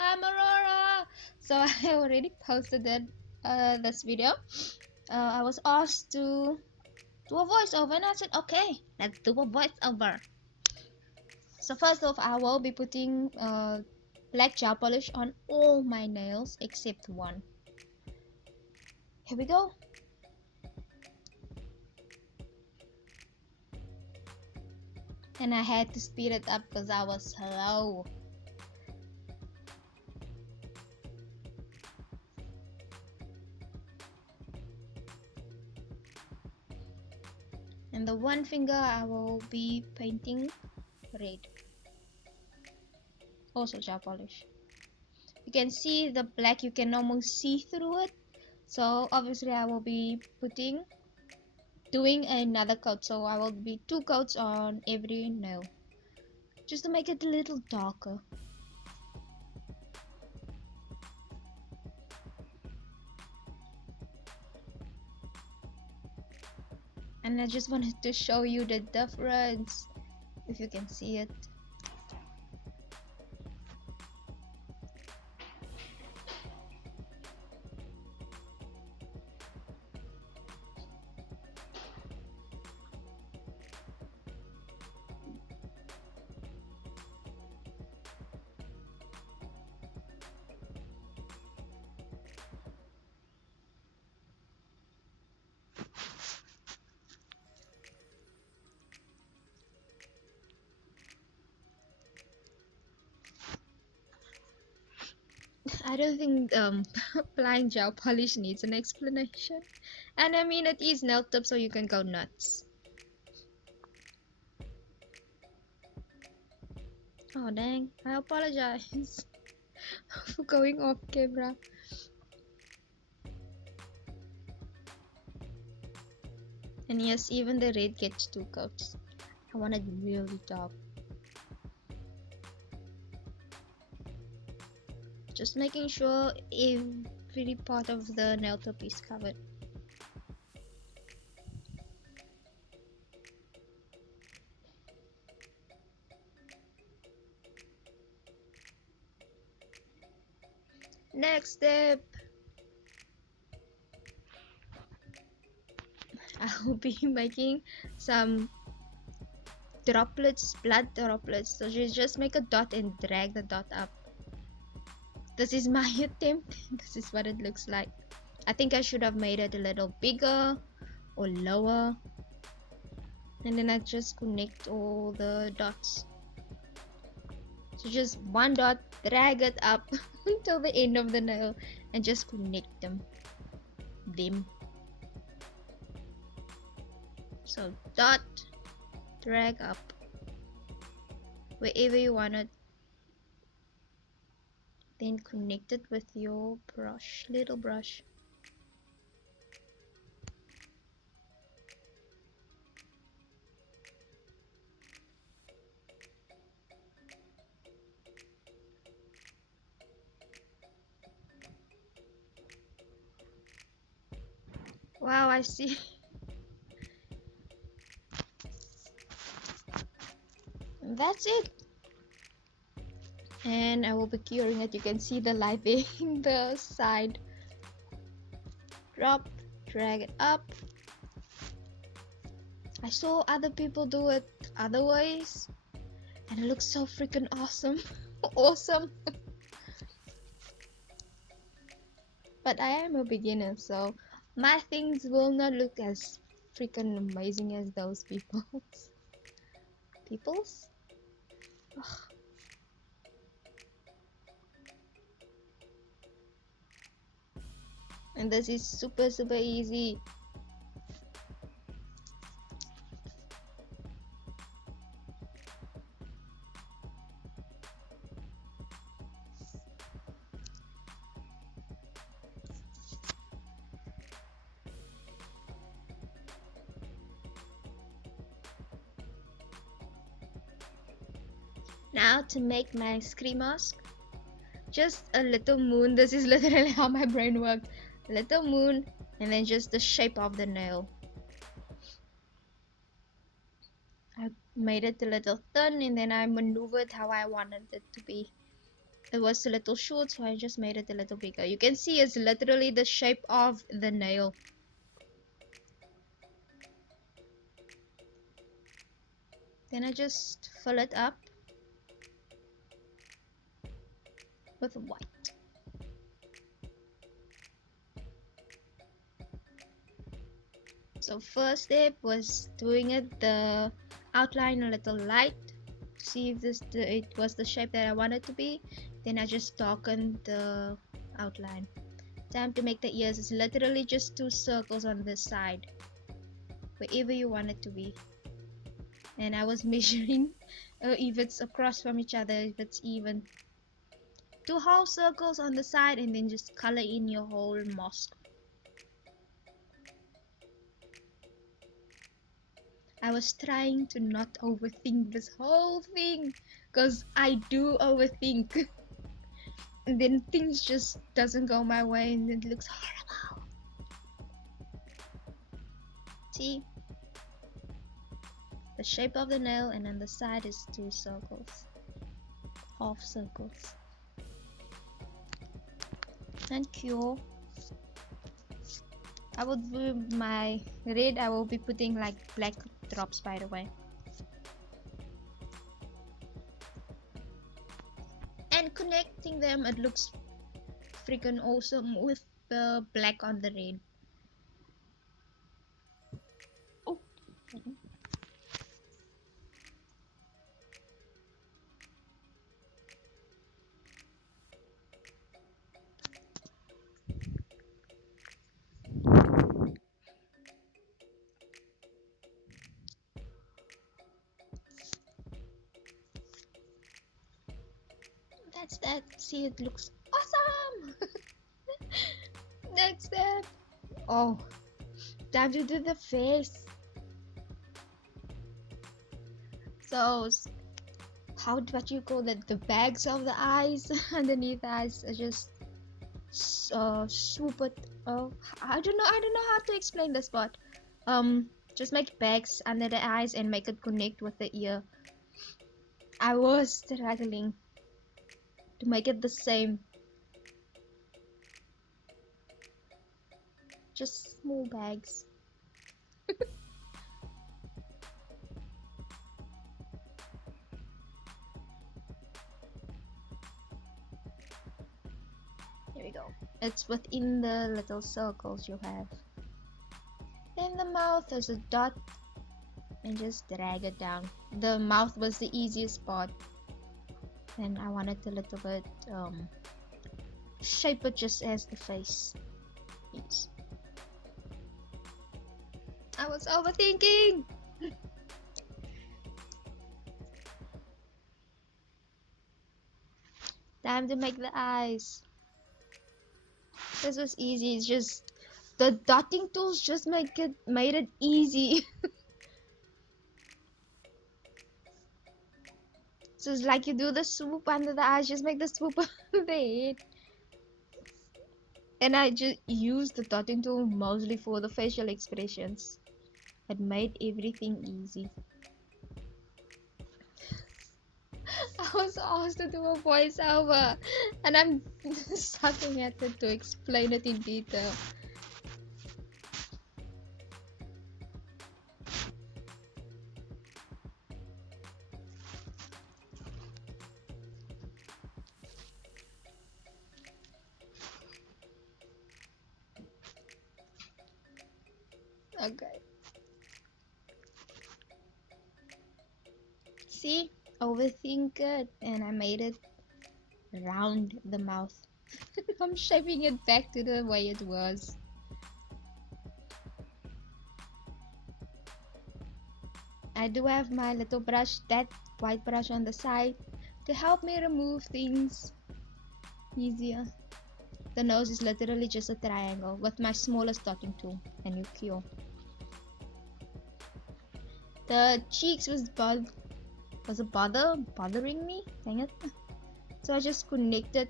I'm Aurora. So I already posted that this video. I was asked to do a voiceover, and I said, okay, let's do a voiceover. So first off, I will be putting black gel polish on all my nails except one. Here we go. And I had to speed it up because I was slow. And the one finger I will be painting red. Also gel polish. You can see the black, you can almost see through it. So obviously I will be doing another coat. So I will be 2 coats on every nail. Just to make it a little darker. And I just wanted to show you the difference, if you can see it. I don't think applying gel polish needs an explanation. And I mean, it is nail tip, so you can go nuts. Oh dang, I apologize for going off camera. And yes, even the red gets 2 coats. I want it really dark. Just making sure every part of the nail tip is covered. Next step, I will be making some droplets, blood droplets. So you just make a dot and drag the dot up. This is my attempt. This is what it looks like. I think I should have made it a little bigger or lower. And then I just connect all the dots. So just one dot, drag it up until the end of the nail and just connect them. So dot, drag up wherever you want it. Then connect it with your brush, little brush. Wow, I see. That's it. And I will be curing it. You can see the light there in the side. Drop, drag it up. I saw other people do it other ways, and it looks so freaking awesome. Awesome. But I am a beginner, so my things will not look as freaking amazing as those people's. People's? Ugh. And this is super easy. Now to make my scream mask, just a little moon. This is literally how my brain works. Little moon, and then just the shape of the nail. I made it a little thin, and then I maneuvered how I wanted it to be. It was a little short, so I just made it a little bigger. You can see it's literally the shape of the nail. Then I just fill it up with white. So first step was doing the outline a little light, see if it was the shape that I wanted to be. Then I just darkened the outline. Time to make the ears is literally just 2 circles on this side, wherever you want it to be. And I was measuring if it's across from each other, if it's even. 2 half circles on the side, and then just color in your whole mask. I was trying to not overthink this whole thing, because I do overthink. And then things just doesn't go my way and it looks horrible. See? The shape of the nail, and on the side is 2 circles. Half circles. And cure. I will do my red, I will be putting like black drops, by the way. And connecting them, it looks freaking awesome with the black on the red. Oh, that's that. See, it looks awesome. Next step. Oh, time to do the face. So, what you call that? The bags of the eyes underneath the eyes are just swoop it. I don't know how to explain this part. Just make bags under the eyes and make it connect with the ear. I was struggling to make it the same. Just small bags. Here we go. It's within the little circles you have. Then the mouth is a dot, and just drag it down. The mouth was the easiest part, and I wanted a little bit shape it just as the face is. I was overthinking. Time to make the eyes. This was easy. It's just the dotting tools just made it easy. So it's like you do the swoop under the eyes, just make the swoop under the head. And I just used the dotting tool mostly for the facial expressions. It made everything easy. I was asked to do a voiceover, and I'm sucking at it to explain it in detail. Okay. See? Overthink it, and I made it round the mouth. I'm shaping it back to the way it was. I do have my little brush, that white brush on the side, to help me remove things easier. The nose is literally just a triangle with my smallest dotting tool, and you cure. The cheeks was bothering me? Dang it. So I just connected,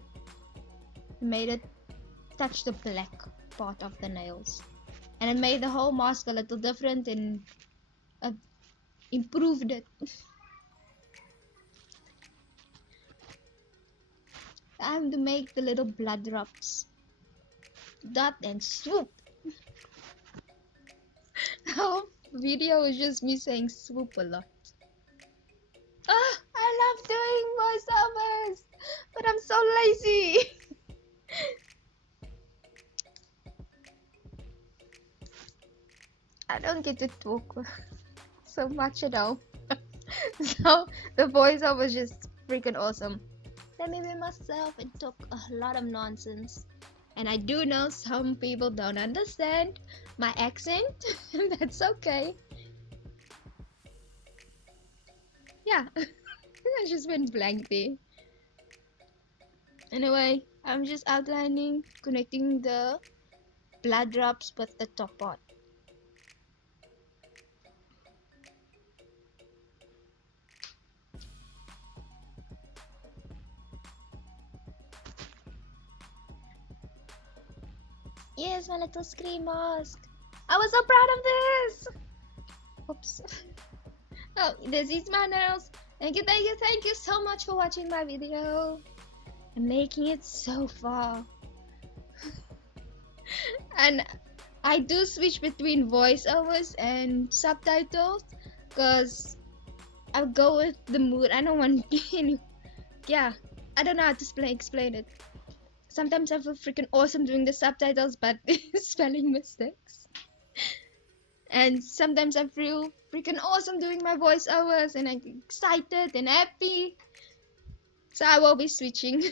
made it touch the black part of the nails. And it made the whole mask a little different and improved it. I have to make the little blood drops. Dot and swoop. Our video is just me saying swoop a lot. Ah, I love doing voiceovers, but I'm so lazy. I don't get to talk so much at all. So the voiceover was just freaking awesome. Let me be myself and talk a lot of nonsense. And I do know some people don't understand my accent, and that's okay. Yeah, I just went blank there. Anyway, I'm just outlining, connecting the blood drops with the top part. Yes, my little scream mask. I was so proud of this. Oops. Oh, this is my nails. Thank you, thank you, thank you so much for watching my video and making it so far. And I do switch between voiceovers and subtitles because I'll go with the mood. I don't want any. Yeah, I don't know how to explain it. Sometimes I feel freaking awesome doing the subtitles, but spelling mistakes. And sometimes I feel freaking awesome doing my voiceovers and I'm excited and happy. So I will be switching.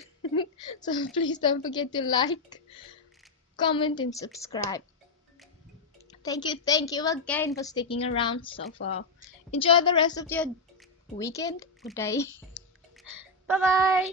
So please don't forget to like, comment, and subscribe. Thank you again for sticking around so far. Enjoy the rest of your weekend or day. Bye bye.